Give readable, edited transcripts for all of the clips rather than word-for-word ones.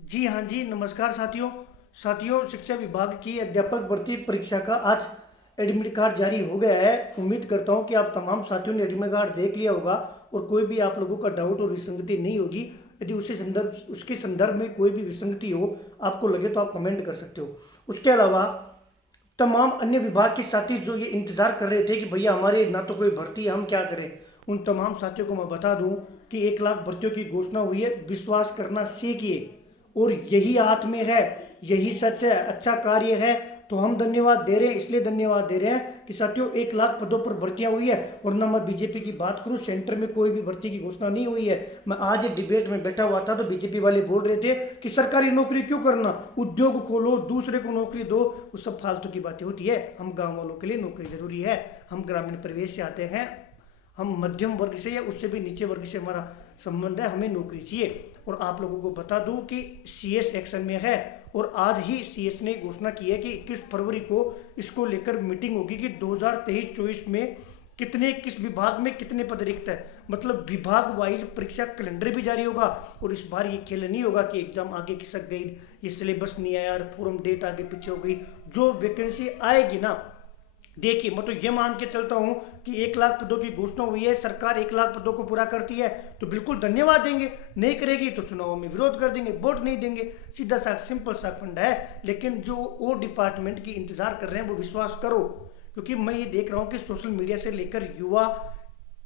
जी हाँ जी, नमस्कार साथियों। साथियों, शिक्षा विभाग की अध्यापक भर्ती परीक्षा का आज एडमिट कार्ड जारी हो गया है। उम्मीद करता हूँ कि आप तमाम साथियों ने एडमिट कार्ड देख लिया होगा और कोई भी आप लोगों का डाउट और विसंगति नहीं होगी। यदि उसके संदर्भ में कोई भी विसंगति हो, आपको लगे तो आप कमेंट कर सकते हो। उसके अलावा तमाम अन्य विभाग के साथी जो ये इंतजार कर रहे थे कि भैया हमारे ना तो कोई भर्ती है, हम क्या करें, उन तमाम साथियों को मैं बता दूं कि 1 लाख भर्तियों की घोषणा हुई है। विश्वास करना सीखिए और यही हाथ में है, यही सच है, अच्छा कार्य है। तो हम धन्यवाद दे रहे हैं, इसलिए धन्यवाद दे रहे हैं कि साथियों 1 लाख पदों पर भर्तियां हुई है। और ना मैं बीजेपी की बात करूं, सेंटर में कोई भी भर्ती की घोषणा नहीं हुई है। मैं आज डिबेट में बैठा हुआ था तो बीजेपी वाले बोल रहे थे कि सरकारी नौकरी क्यों करना, उद्योग खोलो, दूसरे को नौकरी दो। वो सब फालतू की बातें होती है। हम गाँव वालों के लिए नौकरी जरूरी है। हम ग्रामीण परिवेश से आते हैं, हम मध्यम वर्ग से या उससे भी नीचे वर्ग से हमारा संबंध है, हमें नौकरी चाहिए। और आप लोगों को बता दूं कि सीएस एक्शन में है और आज ही सीएस ने घोषणा की है कि 21 फरवरी को इसको लेकर मीटिंग होगी कि 2023-24 में कितने किस विभाग में कितने पद रिक्त है। मतलब विभाग वाइज परीक्षा कैलेंडर भी जारी होगा। और इस बार ये खेल नहीं होगा कि एग्जाम आगे खिसक गई, ये सिलेबस नहीं आया, फॉर्म डेट आगे पीछे हो गई। जो वैकेंसी आएगी ना, देखिए मैं तो ये मान के चलता हूं कि 1 लाख पदों की घोषणा हुई है, सरकार 1 लाख पदों को पूरा करती है तो बिल्कुल धन्यवाद देंगे, नहीं करेगी तो चुनाव में विरोध कर देंगे, वोट नहीं देंगे। सीधा सा सिंपल सा फंडा है। लेकिन जो और डिपार्टमेंट की इंतजार कर रहे हैं वो विश्वास करो, क्योंकि मैं ये देख रहा हूँ कि सोशल मीडिया से लेकर युवा,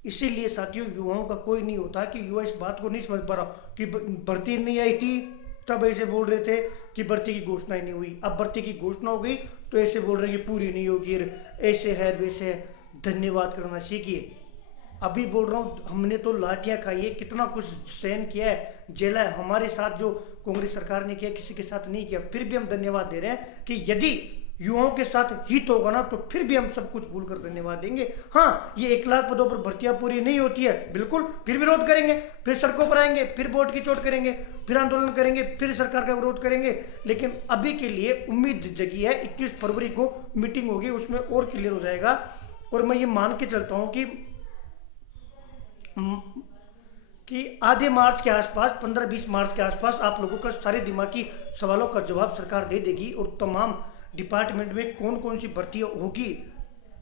इसीलिए साथियों युवाओं का कोई नहीं होता कि युवा इस बात को नहीं समझ पा रहा कि भर्ती नहीं आई थी तब ऐसे बोल रहे थे कि भर्ती की घोषणा ही नहीं हुई, अब भर्ती की घोषणा हो गई तो ऐसे बोल रहे हैं कि पूरी नहीं होगी, ऐसे है वैसे है। धन्यवाद करना सीखिए। अभी बोल रहा हूँ, हमने तो लाठियां खाई है, कितना कुछ सहन किया है, जेला है। हमारे साथ जो कांग्रेस सरकार ने किया किसी के साथ नहीं किया, फिर भी हम धन्यवाद दे रहे हैं कि यदि युवाओं के साथ हित होगा ना तो फिर भी हम सब कुछ भूलकर धन्यवाद देंगे। हाँ, ये 1 लाख पदों पर भर्तियां पूरी नहीं होती है, बिल्कुल फिर विरोध करेंगे, फिर सड़कों पर आएंगे, फिर वोट की चोट करेंगे, फिर आंदोलन करेंगे, फिर सरकार का विरोध करेंगे। लेकिन अभी के लिए उम्मीद जगी है, 21 फरवरी को मीटिंग होगी, उसमें और क्लियर हो जाएगा। और मैं ये मान के चलता हूँ कि आधे मार्च के आसपास, 15-20 मार्च के आसपास आप लोगों का सारे दिमागी सवालों का जवाब सरकार दे देगी। और तमाम डिपार्टमेंट में कौन कौन सी भर्ती होगी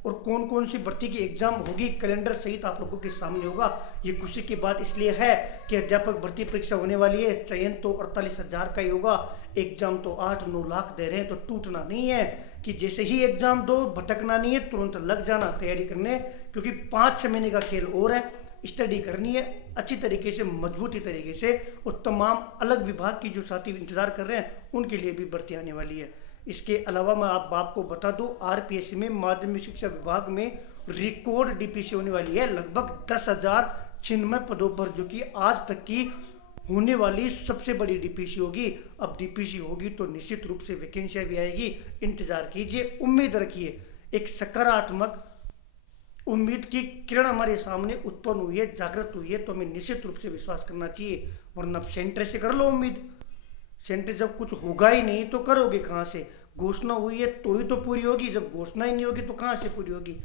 और कौन कौन सी भर्ती की एग्जाम होगी, कैलेंडर सहित आप लोगों के सामने होगा। ये खुशी की बात इसलिए है कि अध्यापक भर्ती परीक्षा होने वाली है। चयन तो 48,000 का ही होगा, एग्जाम तो 8-9 लाख दे रहे हैं। तो टूटना नहीं है कि जैसे ही एग्जाम दो, भटकना नहीं है, तुरंत लग जाना तैयारी करने, क्योंकि 5-6 महीने का खेल और है। स्टडी करनी है अच्छी तरीके से, मजबूती तरीके से। और तमाम अलग विभाग की जो साथी इंतजार कर रहे हैं उनके लिए भी भर्ती आने वाली है। इसके अलावा मैं आपको बता दूं, आरपीएससी में माध्यमिक शिक्षा विभाग में रिकॉर्ड डीपीसी होने वाली है, लगभग 10,096 पदों पर, जो कि आज तक की होने वाली सबसे बड़ी डीपीसी होगी। अब डीपीसी होगी तो निश्चित रूप से वैकेंसियां भी आएगी, इंतजार कीजिए, उम्मीद रखिए। एक सकारात्मक उम्मीद की किरण हमारे सामने उत्पन्न हुई है, जागृत हुई है, तो हमें निश्चित रूप से विश्वास करना चाहिए। वरना सेंटर से कर लो उम्मीद, सेंटर जब कुछ होगा ही नहीं तो करोगे कहाँ से। घोषणा हुई है तो ही तो पूरी होगी, जब घोषणा ही नहीं होगी तो कहाँ से पूरी होगी।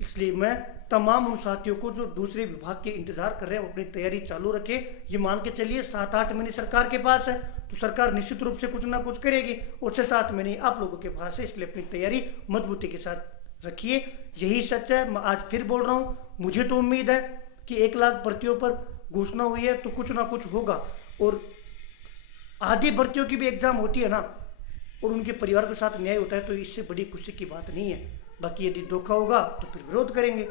इसलिए मैं तमाम उन साथियों को जो दूसरे विभाग के इंतजार कर रहे हैं, वो अपनी तैयारी चालू रखे। ये मान के चलिए 7-8 महीने सरकार के पास है, तो सरकार निश्चित रूप से कुछ ना कुछ करेगी। और 6-7 महीने आप लोगों के पास है, इसलिए अपनी तैयारी मजबूती के साथ रखिए। यही सच है। मैं आज फिर बोल रहा हूँ, मुझे तो उम्मीद है कि 1 लाख भर्तियों पर घोषणा हुई है तो कुछ ना कुछ होगा। और आधी भर्तियों की भी एग्जाम होती है ना, और उनके परिवार के साथ न्याय होता है, तो इससे बड़ी खुशी की बात नहीं है। बाकी यदि धोखा होगा तो फिर विरोध करेंगे।